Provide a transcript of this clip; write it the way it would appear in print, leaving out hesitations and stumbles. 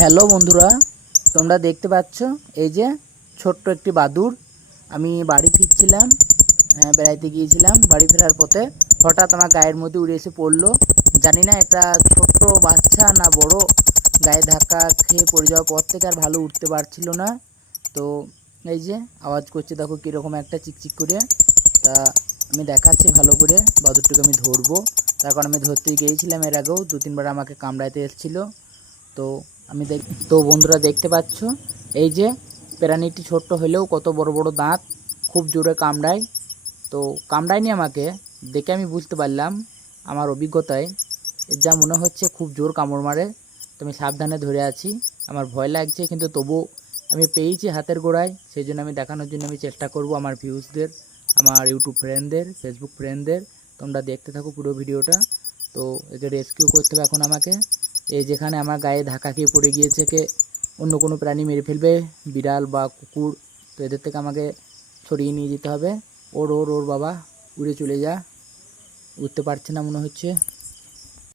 Hello বন্ধুরা, তোমরা দেখতে পাচ্ছ এই যে ছোট্ট একটি বাদুড়। আমি বাড়ি ফিরছিলাম, বেড়াইতে গিয়েছিলাম। বাড়ি ফেরার পথে হঠাৎ আমার গায়ের মধ্যে উড়ে এসে পড়লো। জানি না এটা ছোট্ট বাচ্চা না বড়। গায়ে ধাক্কা খেয়ে পড়ে যাওয়ার পর থেকে আর ভালো উঠতে পারছিল না। তো এই যে আওয়াজ করছে, দেখো কীরকম একটা চিকচিক করে। তা আমি দেখাচ্ছি ভালো করে, বাদুড়টাকে আমি ধরবো। তার কারণ আমি ধরতে গিয়েছিলাম, এর আগেও 2-3 বার আমাকে কামড়াইতে এসেছিলো। তো তো বন্ধুরা দেখতে পাচ্ছ এই যে প্রাণীটি ছোট্ট হলেও কত বড় বড় দাঁত, খুব জোরে কামড়ায়। তো কামড়ায়নি আমাকে, দেখে আমি বুঝতে পারলাম আমার অভিজ্ঞতায় যা মনে হচ্ছে খুব জোর কামড় মারে। তো আমি সাবধানে ধরে আছি, আমার ভয় লাগছে, কিন্তু তবু আমি পেয়েছি হাতের গোড়ায়। সেই জন্য আমি দেখানোর জন্য আমি চেষ্টা করব আমার ভিউজদের, আমার ইউটিউব ফ্রেন্ডদের, ফেসবুক ফ্রেন্ডদের। তোমরা দেখতে থাকো পুরো ভিডিওটা। তো একে রেস্কিউ করতে হবে এখন আমাকে। এই যেখানে আমার গায়ে ধাক্কা খেয়ে পড়ে গিয়েছে, কে অন্য কোনো প্রাণী মেরে ফেলবে, বিড়াল বা কুকুর। তো এদের থেকে আমাকে সরিয়ে নিয়ে যেতে হবে। ওর ওর ওর বাবা, উড়ে চলে যা, উঠতে পারছে না মনে হচ্ছে।